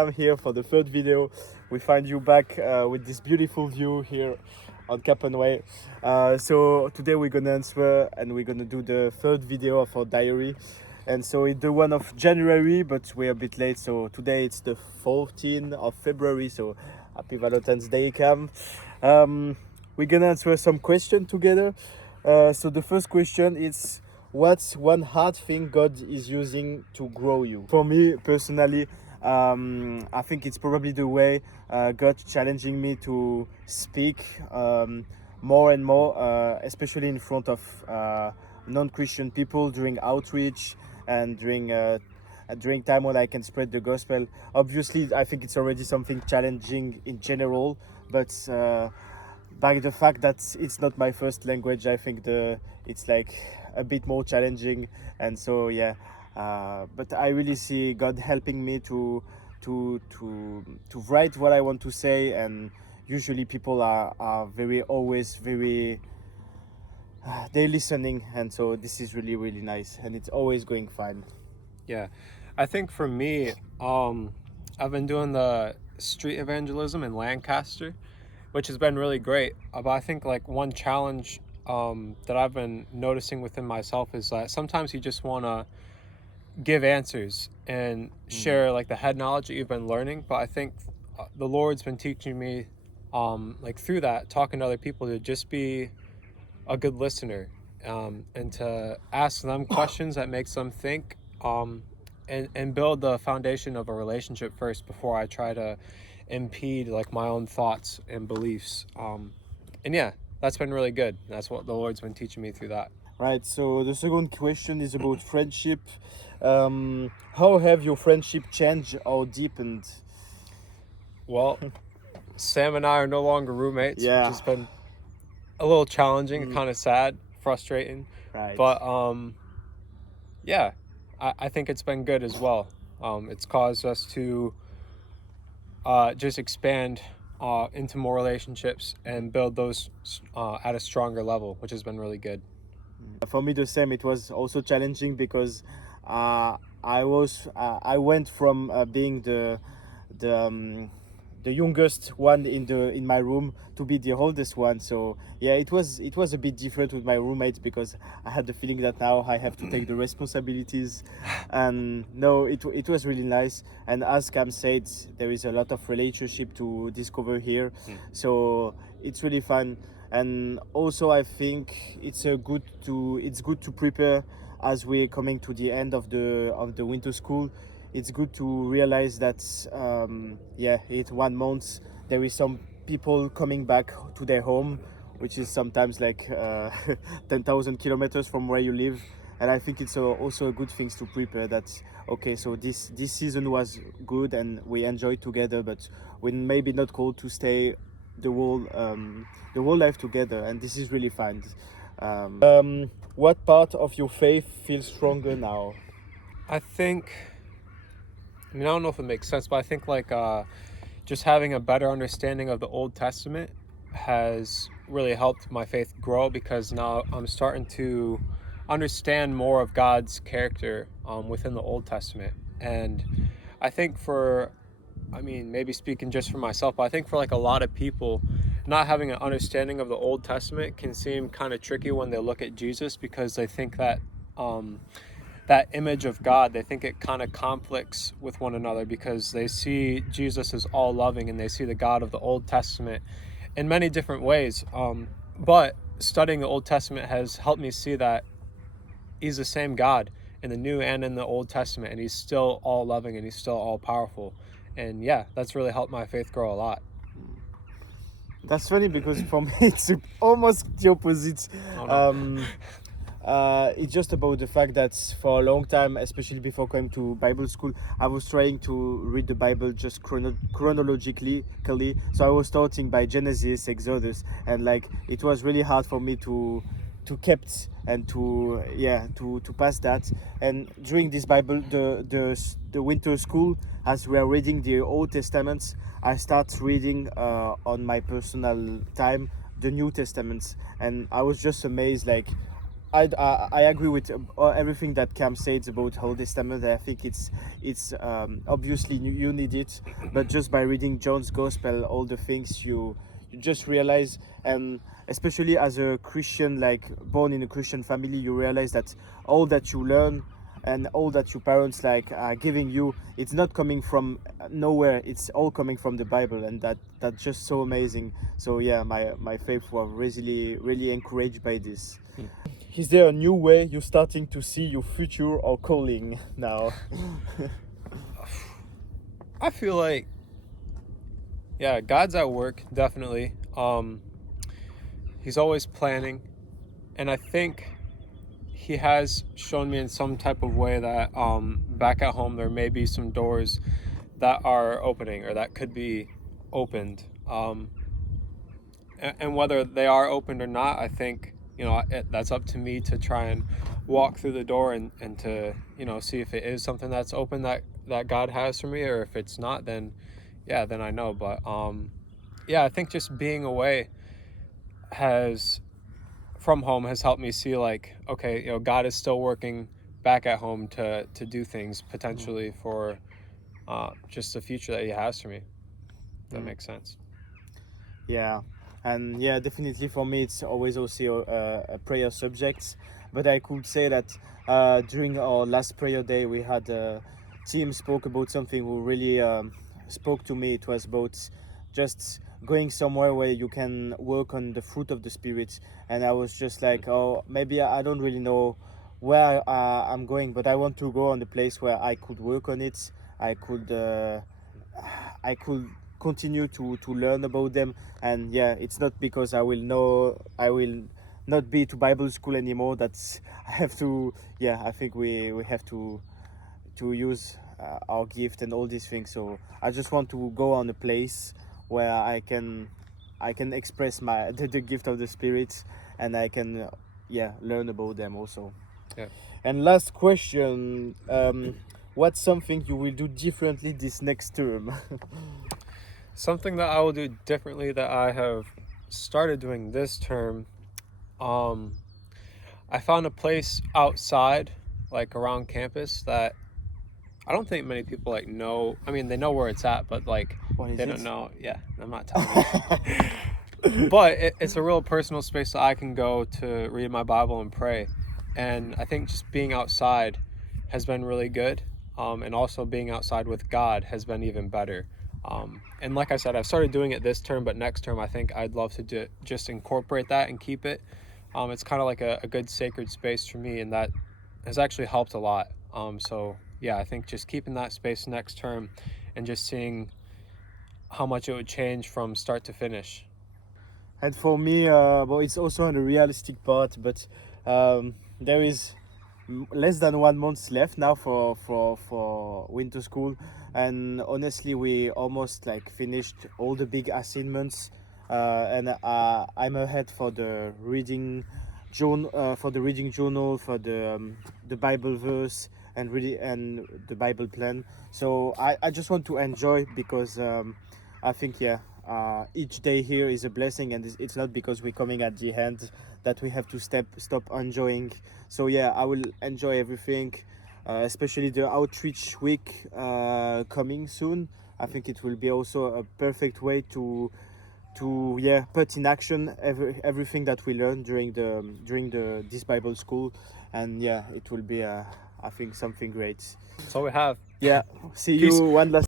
I'm here for the third video. We find you back with this beautiful view here on Cap and Way. So today we're gonna answer and we're gonna do the third video of our diary. And so it's the one of January, but we're a bit late. So today it's the 14th of February. So happy Valentine's Day, Cam. We're gonna answer some questions together. So the first question is, what's one hard thing God is using to grow you? For me personally, I think it's probably the way God challenging me to speak more and more, especially in front of non-Christian people during outreach and during time when I can spread the gospel. Obviously, I think it's already something challenging in general, but by the fact that it's not my first language, I think it's like a bit more challenging. And so yeah, but I really see God helping me to write what I want to say, and usually people are always very they're listening, and so this is really, really nice, and it's always going fine. Yeah, I think for me, I've been doing the street evangelism in Lancaster, which has been really great. But I think like one challenge that I've been noticing within myself is that sometimes you just want to give answers and share like the head knowledge that you've been learning. But I think the Lord's been teaching me like through that, talking to other people, to just be a good listener, and to ask them questions that makes them think, and build the foundation of a relationship first before I try to impede like my own thoughts and beliefs. And yeah, that's been really good. That's what the Lord's been teaching me through that. Right, so the second question is about friendship. How have your friendship changed or deepened? Well, Sam and I are no longer roommates, Yeah. which has been a little challenging, kind of sad, frustrating. Right. But yeah, I think it's been good as well. It's caused us to just expand into more relationships and build those at a stronger level, which has been really good. For me, the same. It was also challenging because I went from being the youngest one in my room to be the oldest one. So yeah, it was a bit different with my roommates because I had the feeling that now I have to take the responsibilities, and no, it was really nice. And as Cam said, there is a lot of relationship to discover here, so it's really fun. And also I think it's good to prepare as we're coming to the end of the winter school. It's good to realize that it's 1 month there is some people coming back to their home, which is sometimes like 10,000 kilometers from where you live. And I think it's also a good thing to prepare that, okay, so this season was good and we enjoyed together, but we're maybe not called to stay the whole life together, and this is really fun. What part of your faith feels stronger now? I don't know if it makes sense, but I think like just having a better understanding of the Old Testament has really helped my faith grow, because now I'm starting to understand more of God's character within the Old Testament. And I think maybe speaking just for myself, but I think for like a lot of people, not having an understanding of the Old Testament can seem kind of tricky when they look at Jesus, because they think that that image of God, they think it kind of conflicts with one another, because they see Jesus as all loving and they see the God of the Old Testament in many different ways. But studying the Old Testament has helped me see that he's the same God in the New and in the Old Testament, and he's still all loving and he's still all powerful. And yeah, that's really helped my faith grow a lot. That's funny because for me it's almost the opposite. Oh, no. It's just about the fact that for a long time, especially before going to Bible school, I was trying to read the Bible just chronologically. So I was starting by Genesis, Exodus, and like it was really hard for me to keep and to pass that. And during this Bible, the winter school, as we are reading the Old Testaments, I start reading on my personal time the New Testaments, and I was just amazed, like I agree with everything that Cam said about Old Testament. I think it's obviously you need it, but just by reading John's Gospel, all the things you just realize, and especially as a Christian, like born in a Christian family, you realize that all that you learn and all that your parents like are giving you, it's not coming from nowhere. It's all coming from the Bible, and that's just so amazing. So yeah, my faith was really encouraged by this. Is there a new way you're starting to see your future or calling now? I feel like, yeah, God's at work, definitely. He's always planning, and I think he has shown me in some type of way that back at home there may be some doors that are opening or that could be opened. And whether they are opened or not, I think, that's up to me to try and walk through the door and to, see if it is something that's open that God has for me, or if it's not, then yeah, then I know. But yeah, I think just being away from home has helped me see, like, okay, God is still working back at home to do things potentially for just the future that he has for me. If that makes sense. Yeah, and yeah, definitely for me, it's always also a prayer subject. But I could say that during our last prayer day, we had a team spoke about something who really spoke to me. It was about just going somewhere where you can work on the fruit of the spirit, and I was just like, oh, maybe I don't really know where I'm going, but I want to go on the place where I could work on it. I could continue to learn about them. And yeah, it's not because I will not be to Bible school anymore that's I have to. Yeah, I think we have to use our gift and all these things. So I just want to go on a place where I can express the gift of the spirit, and I can yeah, learn about them also. Yeah. And last question, what's something you will do differently this next term? Something that I will do differently that I have started doing this term, I found a place outside, like around campus, that I don't think many people like know. I mean, they know where it's at, but like What is they it? don't know. Yeah, I'm not telling you. But it's a real personal space that I can go to read my Bible and pray. And I think just being outside has been really good. And also being outside with God has been even better. And like I said, I've started doing it this term, but next term I think I'd love to just incorporate that and keep it. It's kind of like a good sacred space for me, and that has actually helped a lot. So yeah, I think just keeping that space next term and just seeing how much it would change from start to finish. And for me, well, it's also on the realistic part, but there is less than 1 month left now for winter school, and honestly, we almost like finished all the big assignments, and I'm ahead for the reading journal, for the Bible verse and the Bible plan. So I just want to enjoy because I think yeah. Each day here is a blessing, and it's not because we're coming at the end that we have to stop enjoying. So yeah, I will enjoy everything, especially the outreach week coming soon. I think it will be also a perfect way to yeah, put in action everything that we learned during the this Bible school, and yeah, it will be I think something great. That's all we have. Yeah, see Peace. you one last